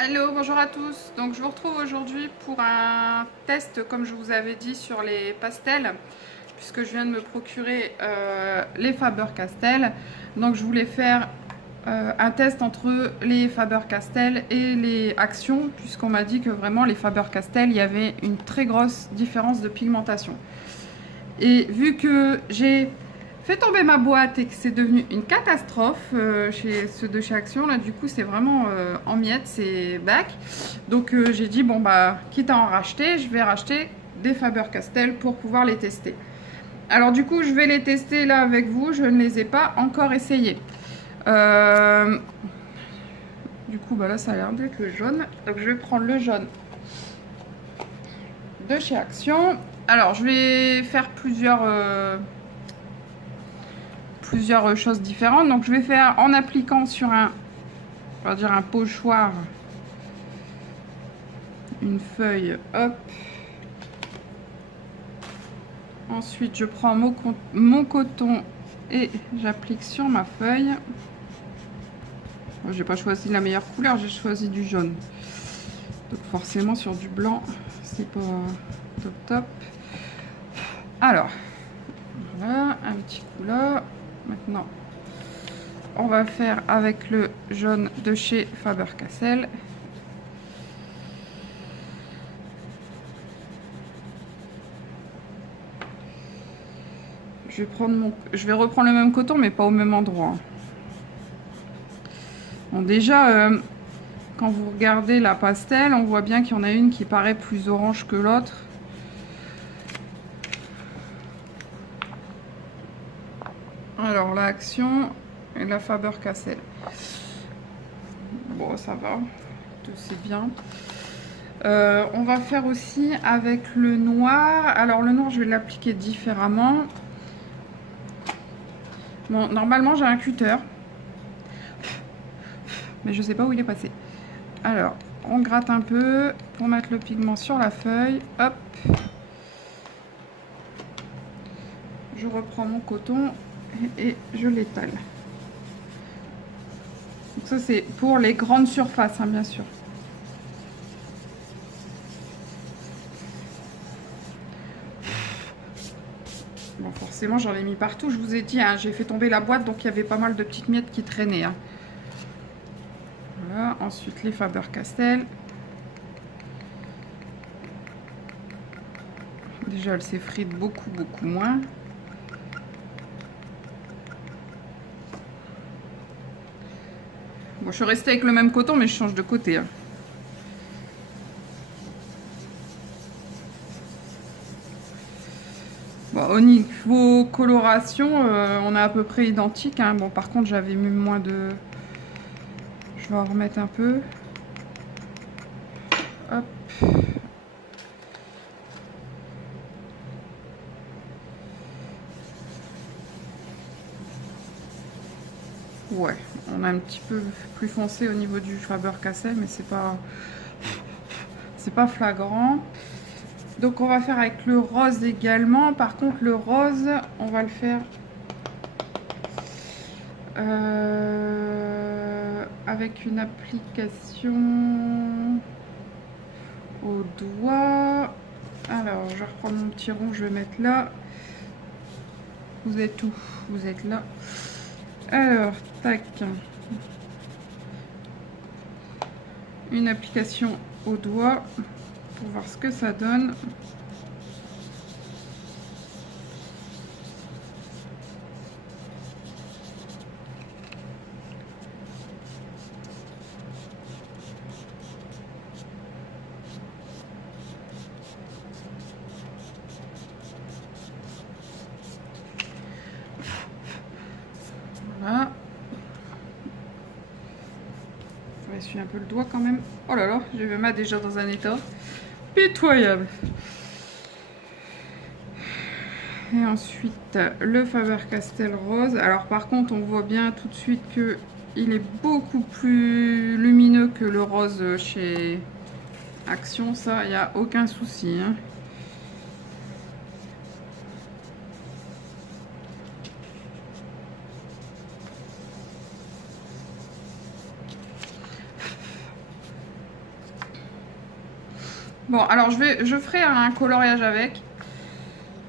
Hello, bonjour à tous. Donc je vous retrouve aujourd'hui pour un test, comme je vous avais dit, sur les pastels, puisque je viens de me procurer les Faber-Castell. Donc je voulais faire un test entre les Faber-Castell et les Action, puisqu'on m'a dit que vraiment les Faber-Castell, il y avait une très grosse différence de pigmentation. Et vu que j'ai fait tomber ma boîte et que c'est devenu une catastrophe chez ceux de chez Action, là du coup c'est vraiment en miettes, c'est bac. Donc j'ai dit bon bah quitte à en racheter, je vais racheter des Faber-Castell pour pouvoir les tester. Alors du coup je vais les tester là avec vous, je ne les ai pas encore essayés. Du coup bah là ça a l'air d'être le jaune, donc je vais prendre le jaune de chez Action. Alors je vais faire plusieurs choses différentes. Donc je vais faire en appliquant sur on va dire un pochoir, une feuille, hop. Ensuite je prends mon coton et j'applique sur ma feuille. J'ai pas choisi la meilleure couleur, j'ai choisi du jaune. Donc forcément sur du blanc, c'est pas top top. Alors, voilà, un petit coup là. Maintenant, on va faire avec le jaune de chez Faber-Castell. Je vais reprendre le même coton, mais pas au même endroit. Bon, déjà, quand vous regardez la pastel, on voit bien qu'il y en a une qui paraît plus orange que l'autre. Alors, l'Action et la Faber-Castell. Bon, ça va, c'est bien. On va faire aussi avec le noir. Alors, le noir, je vais l'appliquer différemment. Bon, normalement, j'ai un cutter. Mais je sais pas où il est passé. Alors, on gratte un peu pour mettre le pigment sur la feuille. Hop. Je reprends mon coton et je l'étale. Donc ça, c'est pour les grandes surfaces, hein, bien sûr. Bon, forcément, j'en ai mis partout. Je vous ai dit, hein, j'ai fait tomber la boîte, donc il y avait pas mal de petites miettes qui traînaient. Hein. Voilà. Ensuite, les Faber-Castell. Déjà, elle s'effrite beaucoup, beaucoup moins. Bon, je suis restée avec le même coton, mais je change de côté. Hein. Bon, au niveau coloration, on est à peu près identique. Hein. Bon, par contre, j'avais mis moins de... Je vais en remettre un peu. Hop. Ouais, on a un petit peu plus foncé au niveau du Faber-Castell, mais c'est pas flagrant. Donc on va faire avec le rose également. Par contre, le rose, on va le faire avec une application au doigt. Alors, je vais reprendre mon petit rond, je vais mettre là. Vous êtes où? Vous êtes là. Alors, tac. Une application au doigt pour voir ce que ça donne. Voilà. On va essuyer un peu le doigt quand même. Oh là là, j'ai ma main déjà dans un état pitoyable. Et ensuite, le Faber-Castell rose. Alors par contre, on voit bien tout de suite que il est beaucoup plus lumineux que le rose chez Action. Ça, il n'y a aucun souci. Hein. Bon, alors je ferai un coloriage avec.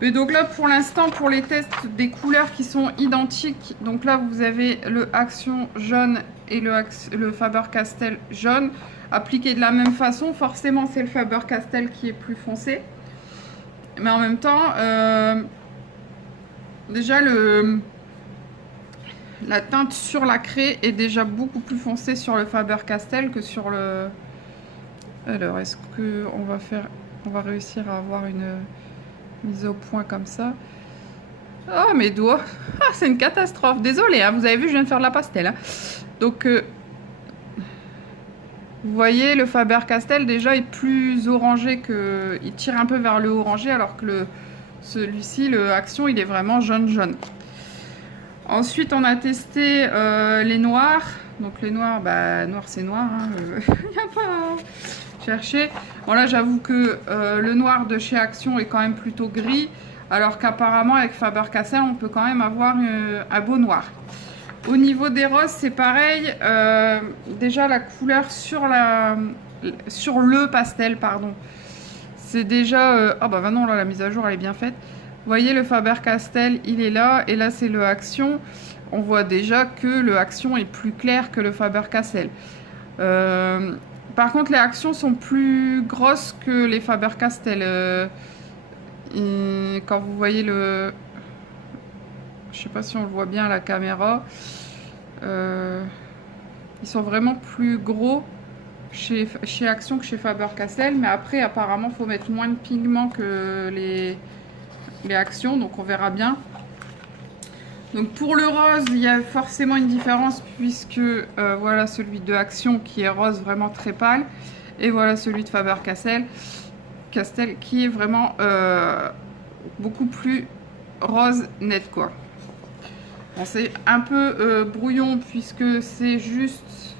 Et donc là, pour l'instant, pour les tests des couleurs qui sont identiques, donc là, vous avez le Action jaune et le Faber-Castell jaune. Appliqué de la même façon, forcément, c'est le Faber-Castell qui est plus foncé. Mais en même temps, déjà, la teinte sur la craie est déjà beaucoup plus foncée sur le Faber-Castell que sur le... Alors, est-ce on va réussir à avoir une mise au point comme ça? Oh, mes doigts! Ah, c'est une catastrophe. Désolée, hein, vous avez vu, je viens de faire de la pastel. Hein. Donc, vous voyez, le Faber-Castell, déjà, est plus orangé que... Il tire un peu vers le orangé, alors que celui-ci, le Action, il est vraiment jaune-jaune. Ensuite, on a testé les noirs. Donc, les noirs, bah, noir, c'est noir. Il n'y a pas à chercher. Bon, là, j'avoue que le noir de chez Action est quand même plutôt gris. Alors qu'apparemment, avec Faber-Castell, on peut quand même avoir un beau noir. Au niveau des roses, c'est pareil. Déjà, la couleur sur le pastel, pardon. C'est déjà... Ah bah non, là, la mise à jour, elle est bien faite. Vous voyez, le Faber-Castell, il est là. Et là, c'est le Action. On voit déjà que le Action est plus clair que le Faber-Castell. Par contre, les Actions sont plus grosses que les Faber-Castell. Quand vous voyez le... Je sais pas si on le voit bien à la caméra. Ils sont vraiment plus gros chez Action que chez Faber-Castell. Mais après, apparemment, il faut mettre moins de pigments que les Actions. Donc, on verra bien. Donc, pour le rose, il y a forcément une différence puisque voilà celui de Action qui est rose vraiment très pâle. Et voilà celui de Faber-Castell qui est vraiment beaucoup plus rose net, quoi. Bon, c'est un peu brouillon puisque c'est juste,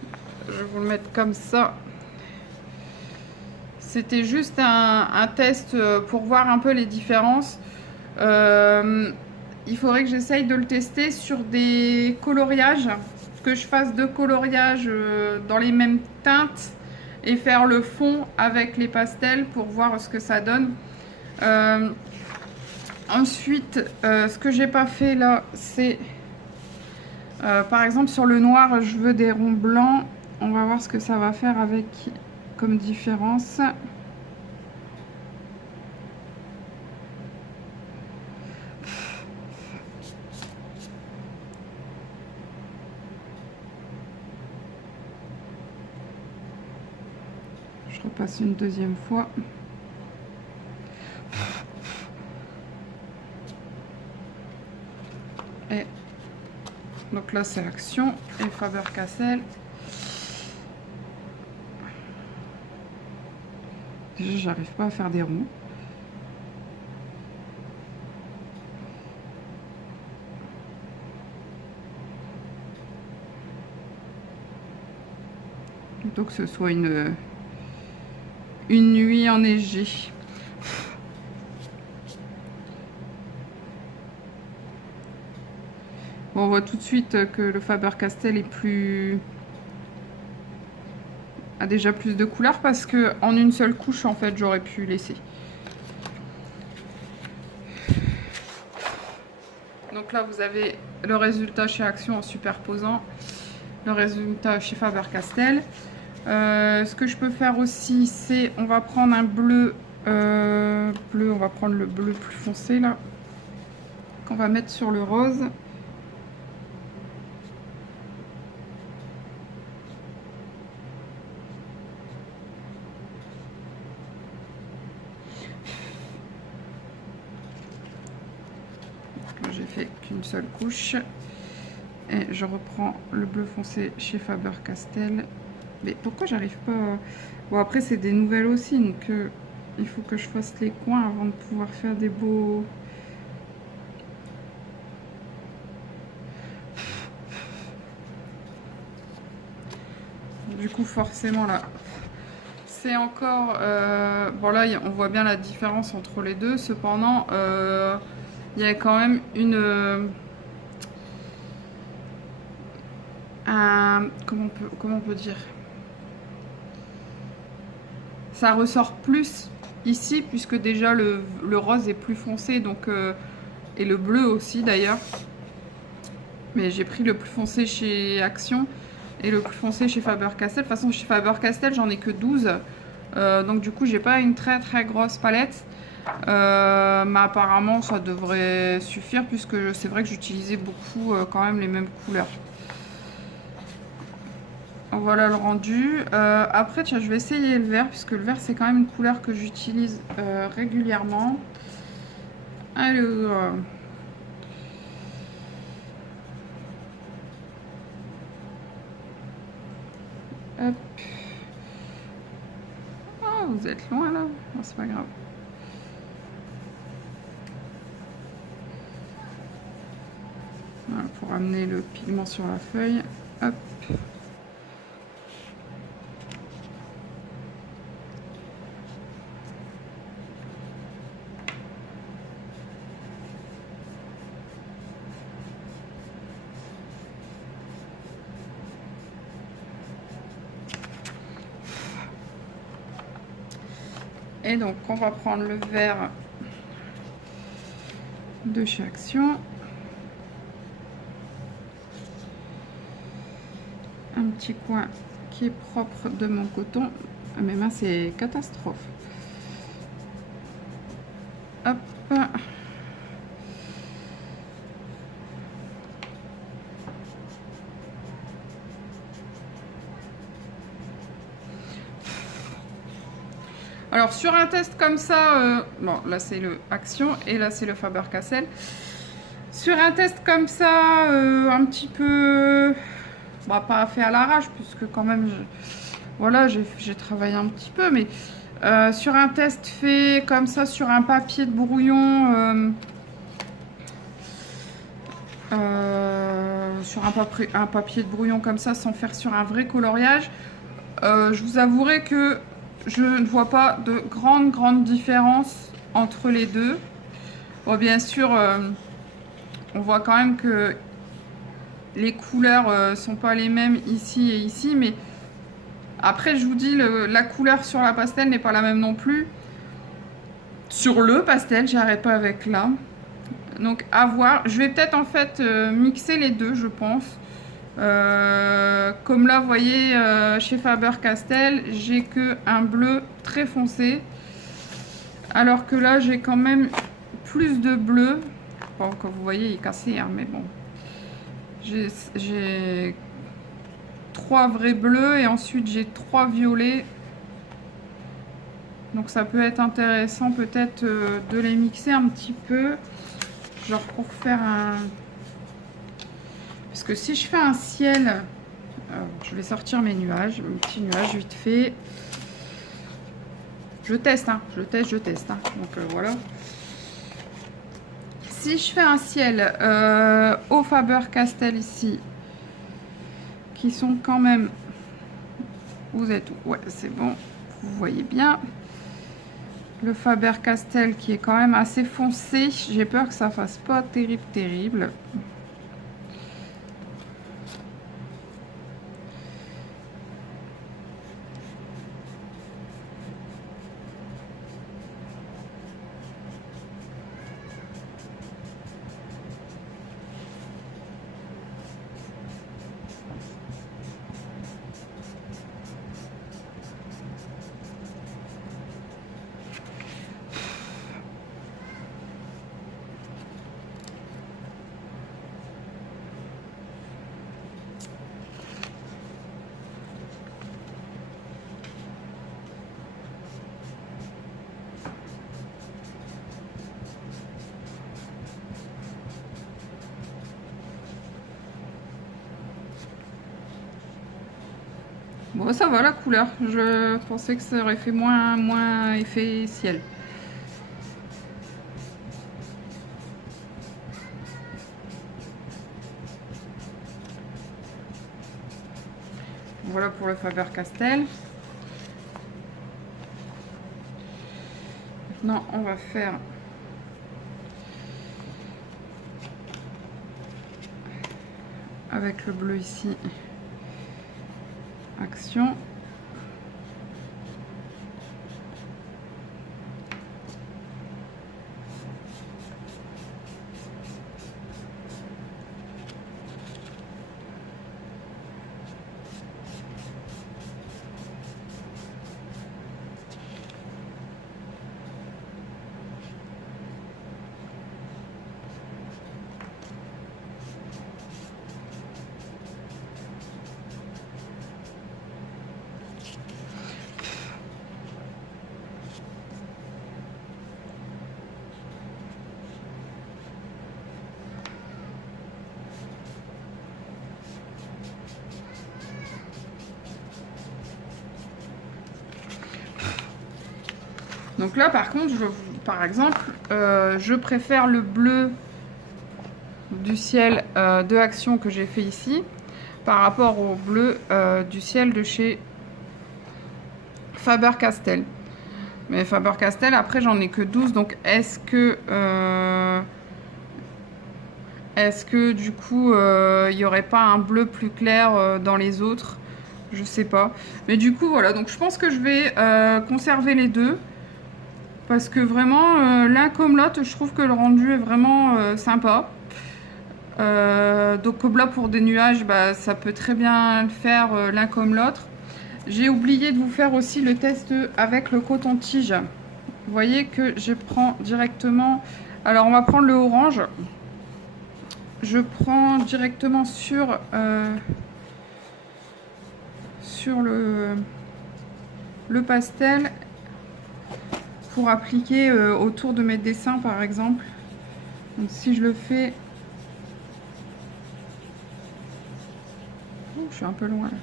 je vais vous le mettre comme ça, c'était juste un test pour voir un peu les différences. Il faudrait que j'essaye de le tester sur des coloriages, que je fasse 2 coloriages dans les mêmes teintes et faire le fond avec les pastels pour voir ce que ça donne. Ensuite, ce que j'ai pas fait là, c'est par exemple sur le noir, je veux des ronds blancs. On va voir ce que ça va faire avec comme différence. Je repasse une deuxième fois. Et donc là c'est Action et Faber-Castell. Déjà j'arrive pas à faire des ronds. Plutôt que ce soit une nuit enneigée. Bon, on voit tout de suite que le Faber-Castell est a déjà plus de couleurs parce que en une seule couche en fait j'aurais pu laisser. Donc là vous avez le résultat chez Action en superposant le résultat chez Faber-Castell. Ce que je peux faire aussi, c'est on va prendre un bleu, on va prendre le bleu plus foncé là, qu'on va mettre sur le rose. J'ai fait qu'une seule couche. Et je reprends le bleu foncé chez Faber-Castell. Mais pourquoi j'arrive pas... Bon, après, c'est des nouvelles aussi, donc il faut que je fasse les coins avant de pouvoir faire des beaux... Du coup, forcément, là, c'est encore... Bon, là, on voit bien la différence entre les deux. Cependant, il y a quand même une... comment on peut dire, ça ressort plus ici, puisque déjà le rose est plus foncé, donc et le bleu aussi d'ailleurs. Mais j'ai pris le plus foncé chez Action et le plus foncé chez Faber-Castell. De toute façon, chez Faber-Castell, j'en ai que 12. Donc du coup, j'ai pas une très grosse palette. Mais apparemment, ça devrait suffire, puisque c'est vrai que j'utilisais beaucoup quand même les mêmes couleurs. Voilà le rendu. Après, tiens, je vais essayer le vert, puisque le vert, c'est quand même une couleur que j'utilise régulièrement. Alors... hop. Oh, vous êtes loin là. Oh, c'est pas grave. Voilà, pour amener le pigment sur la feuille. Hop. Et donc, on va prendre le vert de chez Action. Un petit coin qui est propre de mon coton. Ah, mes mains, c'est catastrophe. Hop. Alors sur un test comme ça, bon là c'est le Action et là c'est le Faber-Castell. Sur un test comme ça, un petit peu, bah, pas fait à l'arrache, puisque quand même, voilà, j'ai travaillé un petit peu, mais sur un test fait comme ça sur un papier de brouillon, sur un papier de brouillon comme ça, sans faire sur un vrai coloriage, je vous avouerai que je ne vois pas de grande différence entre les deux. Bon, bien sûr, on voit quand même que les couleurs sont pas les mêmes ici et ici, mais après je vous dis, la couleur sur la pastel n'est pas la même non plus. Sur le pastel, j'arrête pas avec là. Donc à voir. Je vais peut-être en fait mixer les deux, je pense. Comme là, vous voyez, chez Faber-Castell, j'ai que un bleu très foncé, alors que là, j'ai quand même plus de bleu. Bon, comme vous voyez, il est cassé, hein, mais bon. J'ai 3 vrais bleus et ensuite j'ai 3 violets. Donc ça peut être intéressant peut-être de les mixer un petit peu. Genre pour faire un... Parce que si je fais un ciel... je vais sortir mes nuages, mes petits nuages vite fait. Je teste, hein, je teste. Hein. Donc voilà. Si je fais un ciel au Faber-Castell ici, qui sont quand même... Vous êtes où? Ouais, c'est bon, vous voyez bien. Le Faber-Castell qui est quand même assez foncé. J'ai peur que ça fasse pas terrible. Bon, ça va la couleur. Je pensais que ça aurait fait moins effet ciel. Voilà pour le Faber-Castell. Maintenant, on va faire avec le bleu ici. Action. Donc là, par contre, par exemple, je préfère le bleu du ciel de Action que j'ai fait ici par rapport au bleu du ciel de chez Faber-Castell. Mais Faber-Castell, après, j'en ai que 12. Donc, est-ce que du coup, il n'y aurait pas un bleu plus clair dans les autres? Je sais pas. Mais du coup, voilà. Donc, je pense que je vais conserver les deux. Parce que vraiment, l'un comme l'autre, je trouve que le rendu est vraiment sympa. Donc, comme là, pour des nuages, bah, ça peut très bien le faire l'un comme l'autre. J'ai oublié de vous faire aussi le test avec le coton-tige. Vous voyez que je prends directement... Alors, on va prendre le orange. Je prends directement sur le pastel pour appliquer autour de mes dessins, par exemple. Donc, si je le fais... Oh, je suis un peu loin, là.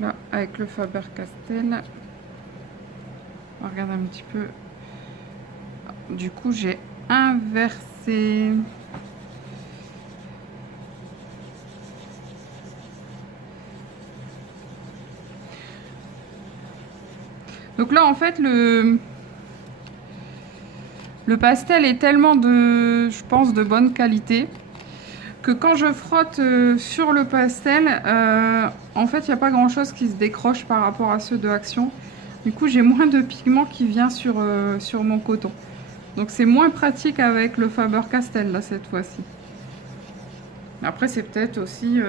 Là, avec le Faber-Castell, on va regarder un petit peu. Du coup, j'ai inversé. Donc là, en fait, le pastel est tellement je pense, de bonne qualité que quand je frotte sur le pastel, en fait, il n'y a pas grand chose qui se décroche par rapport à ceux de Action. Du coup, j'ai moins de pigment qui vient sur mon coton. Donc, c'est moins pratique avec le Faber-Castell, là, cette fois-ci. Après, c'est peut-être aussi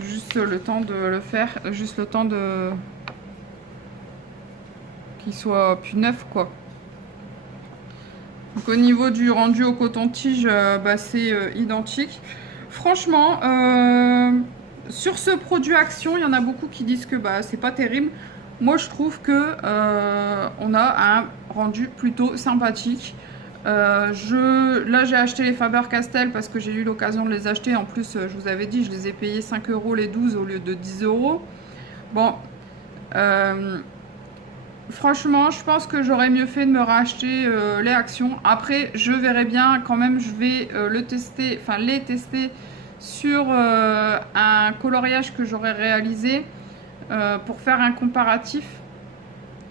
juste le temps de le faire, juste le temps de qu'il soit plus neuf, quoi. Donc au niveau du rendu au coton-tige, bah, c'est identique. Franchement, sur ce produit Action, il y en a beaucoup qui disent que bah, c'est pas terrible. Moi, je trouve que on a un rendu plutôt sympathique. Là, j'ai acheté les Faber-Castell parce que j'ai eu l'occasion de les acheter. En plus, je vous avais dit, je les ai payés 5 € les 12 au lieu de 10 €. Bon, franchement, je pense que j'aurais mieux fait de me racheter les Actions. Après, je verrai bien quand même, je vais les tester sur un coloriage que j'aurais réalisé pour faire un comparatif.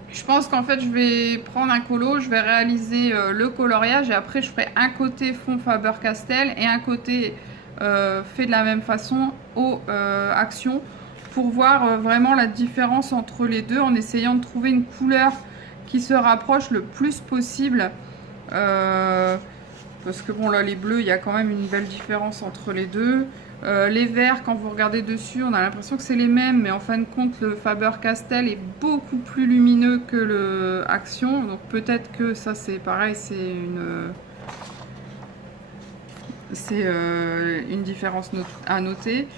Je pense qu'en fait, je vais prendre un colo, je vais réaliser le coloriage et après, je ferai un côté fond Faber-Castell et un côté fait de la même façon aux Actions, pour voir vraiment la différence entre les deux en essayant de trouver une couleur qui se rapproche le plus possible. Parce que bon, là, les bleus, il y a quand même une belle différence entre les deux. Les verts, quand vous regardez dessus, on a l'impression que c'est les mêmes, mais en fin de compte, le Faber-Castell est beaucoup plus lumineux que le Action. Donc peut-être que ça, c'est pareil, c'est une différence à noter.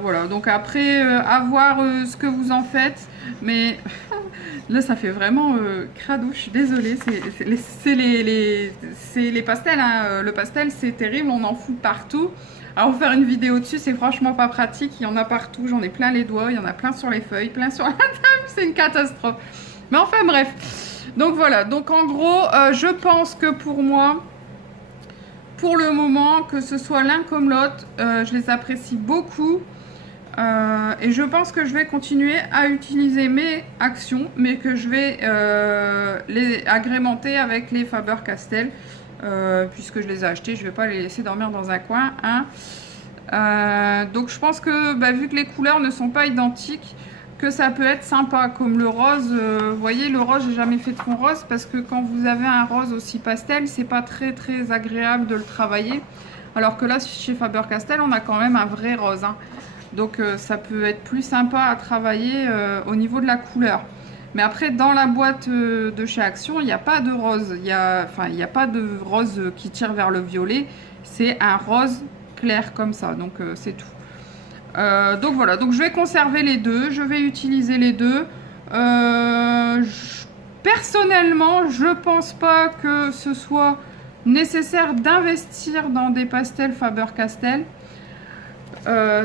Voilà, donc après, à voir ce que vous en faites. Mais là, ça fait vraiment crado, je suis désolée. C'est les pastels, hein. Le pastel, c'est terrible, on en fout partout. Alors, faire une vidéo dessus, c'est franchement pas pratique. Il y en a partout, j'en ai plein les doigts, il y en a plein sur les feuilles, plein sur la table, c'est une catastrophe. Mais enfin, bref. Donc voilà, donc en gros, je pense que pour moi, pour le moment, que ce soit l'un comme l'autre, je les apprécie beaucoup. Et je pense que je vais continuer à utiliser mes Actions, mais que je vais les agrémenter avec les Faber-Castell, puisque je les ai achetés, je ne vais pas les laisser dormir dans un coin, hein. Donc je pense que bah, vu que les couleurs ne sont pas identiques, que ça peut être sympa, comme le rose. Vous voyez, le rose, j'ai jamais fait de fond rose parce que quand vous avez un rose aussi pastel, c'est pas très agréable de le travailler. Alors que là, chez Faber-Castell, on a quand même un vrai rose, hein. Donc ça peut être plus sympa à travailler au niveau de la couleur. Mais après, dans la boîte de chez Action, il n'y a pas de rose. Il n'y a pas de rose qui tire vers le violet. C'est un rose clair comme ça. Donc c'est tout. Donc voilà, donc je vais conserver les deux, je vais utiliser les deux. Personnellement, je pense pas que ce soit nécessaire d'investir dans des pastels Faber-Castell.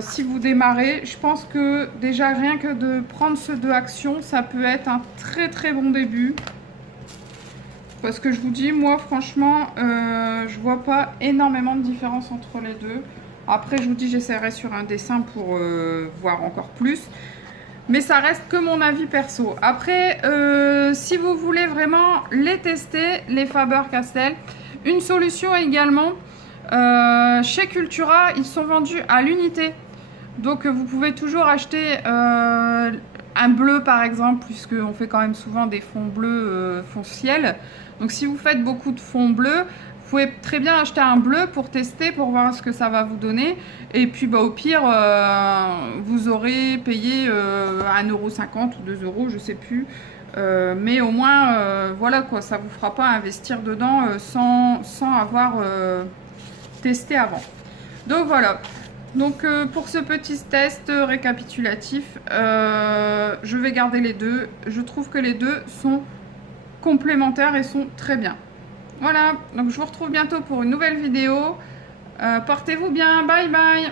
Si vous démarrez, je pense que déjà rien que de prendre ceux de Action, ça peut être un très très bon début. Parce que je vous dis, moi franchement, je vois pas énormément de différence entre les deux. Après, je vous dis, j'essaierai sur un dessin pour voir encore plus. Mais ça reste que mon avis perso. Après, si vous voulez vraiment les tester, les Faber-Castell, une solution également, chez Cultura, ils sont vendus à l'unité. Donc vous pouvez toujours acheter un bleu par exemple, puisqu'on fait quand même souvent des fonds bleus, fond ciel. Donc si vous faites beaucoup de fonds bleus, vous pouvez très bien acheter un bleu pour tester, pour voir ce que ça va vous donner. Et puis bah, au pire, vous aurez payé 1,50 € ou 2 €, je sais plus. Mais au moins, voilà quoi, ça vous fera pas investir dedans sans avoir testé avant. Donc voilà. Donc pour ce petit test récapitulatif, je vais garder les deux. Je trouve que les deux sont complémentaires et sont très bien. Voilà, donc je vous retrouve bientôt pour une nouvelle vidéo. Portez-vous bien, bye bye.